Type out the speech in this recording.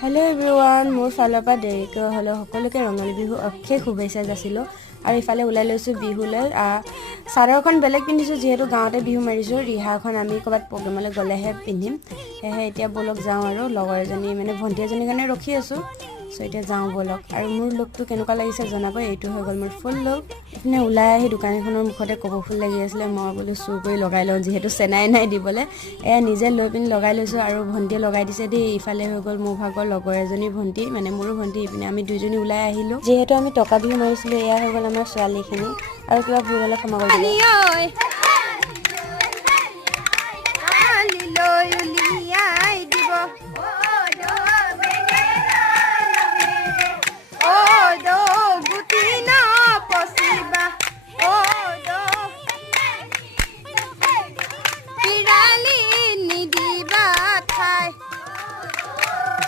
Hello' everyone, মোৰ ফালৰ পৰা দেৰিকৈ হ'লেও সকলোকে ৰঙালী বিহু অশেষ শুভেচ্ছা যাচিলোঁ। আৰু ইফালে ওলাই লৈছোঁ বিহুলৈ। চাদৰখন বেলেগ পিন্ধিছোঁ যিহেতু গাঁৱতে বিহু মাৰিছোঁ। ৰিহাখন আমি ক'ৰবাত প্ৰগ্ৰেমলৈ গ'লেহে পিন্ধিম। সেয়েহে এতিয়া ব'লক যাওঁ আৰু লগৰ এজনী ভণ্টি এজনীৰ কাৰণে ৰখি আছোঁ। চ' এতিয়া যাওঁ ব'লক। আৰু মোৰ লুকটো কেনেকুৱা লাগিছে জনাব। এইটো হৈ গ'ল মোৰ ফুল লুক। এইপিনে ওলাই আহি দোকান এখনৰ মুখতে কপৌ ফুল লাগি আছিলে। মই বোলো চুৰ কৰি লগাই লওঁ, যিহেতু চেনাই নাই দিবলৈ। এয়া নিজে লৈ পিনি লগাই লৈছোঁ আৰু ভণ্টিয়ে লগাই দিছে দেই। ইফালে হৈ গ'ল মোৰ ভাগৰ লগৰ এজনী ভণ্টি, মোৰো ভণ্টি। ইপিনে আমি দুইজনী ওলাই আহিলোঁ। যিহেতু আমি টকা বিহু মাৰিছিলোঁ, এয়া হৈ গ'ল আমাৰ ছোৱালীখিনি। আৰু কিবা ভুল হ'লে ক্ষমা কৰি দিলে।